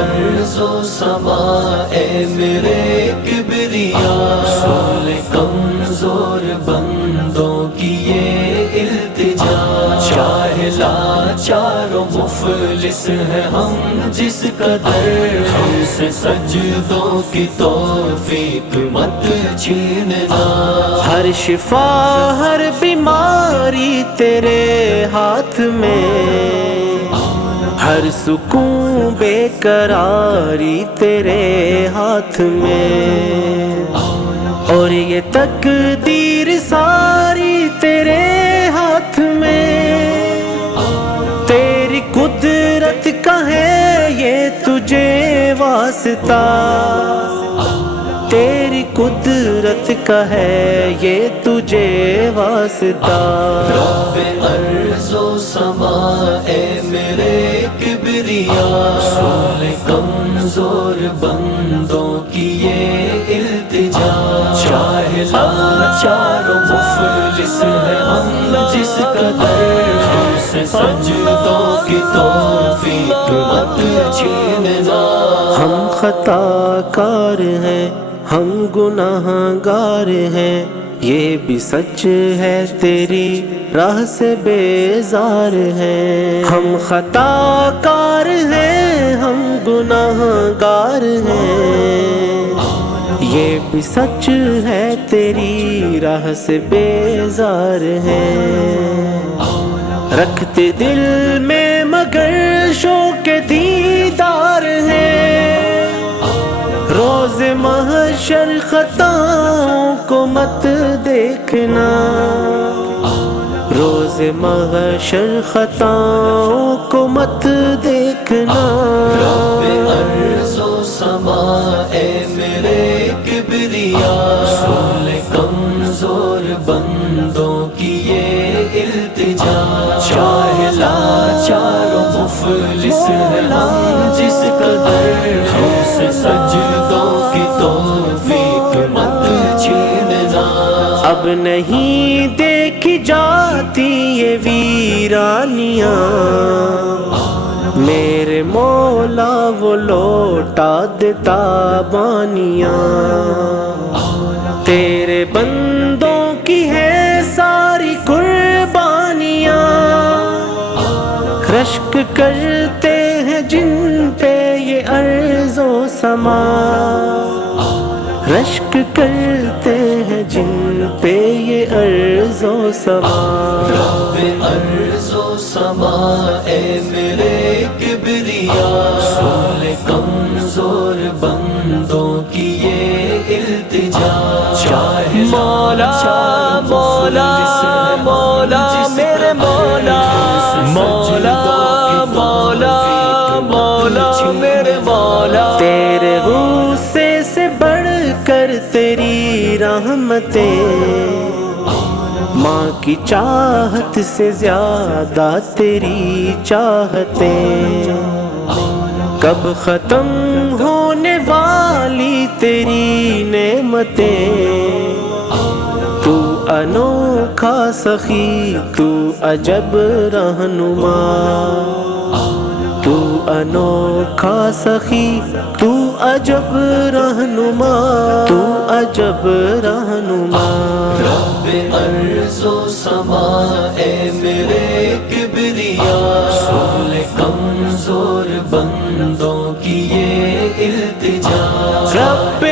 ارض و سما اے میرے کبریا، رسول کمزور بندوں کی یہ التجا، چاہے لاچار و مفلس ہے ہم جس قدر، ہم سے سجدوں کی توفیق مت چھیننا، ہر شفا ہر بیماری تیرے ہاتھ میں، ہر سکون بے قراری تیرے ہاتھ میں، اور یہ تقدیر ساری تیرے ہاتھ میں، تیری قدرت کا ہے یہ تجھے واسطہ، تیری قدرت کا ہے یہ تجھے واسطہ، رب ارض و سما اے میرے کبریا، رسول کمزور بندوں کی یہ التجا، چاہے لاچار و مفلس ہے ہم جس قدر، ہم سے سجدوں کی توفیق مت چھیننا، ہم خطا کار ہیں ہم گناہ گار ہیں، یہ بھی سچ ہے تیری راہ سے بیزار ہیں، ہم خطا کار ہیں ہم گناہ گار ہیں، یہ بھی سچ ہے تیری راہ سے بیزار ہیں، رکھتے دل میں مگر شوق دیدار ہے، روز محشر خطاؤں کو مت دیکھنا، روز محشر خطاؤں کو مت دیکھنا، رب ارض و سما اے میرے کبریا، رسول کمزور بندوں کی یہ التجا، چاہے لاچار و مفلس ہے ہم جس قدر، ہم سے سجدوں کی توفیق مت چھیننا، اب نہیں دیکھی جاتی یہ ویرانیاں، میرے مولا وہ لوٹا دیتا بانیاں، تیرے بندوں کی ہے ساری قربانیاں، رشک کرتے ہیں جن پہ یہ ارض و سما، رشک کرتے ہیں جن پہ یہ ارض و سما، رب ارض و سما اے میرے کبریا، رسول کمزور بندوں کی یہ التجا، چاہے مولا مولا مولا میرے مولا، مولا مولا مولا میرے مولا، تیرے غصے سے بڑھ کر تیری رحمتیں، ماں کی چاہت سے زیادہ تیری چاہتیں، کب ختم ہونے والی تیری نعمتیں، تو انوکھا سخی تو عجب رہنما، تو انوکھا سخی تو عجب رہنما، تو عجب رہنما، رب ارض و سما اے میرے کبریا، رسول کمزور بندوں کی یہ التجا، رب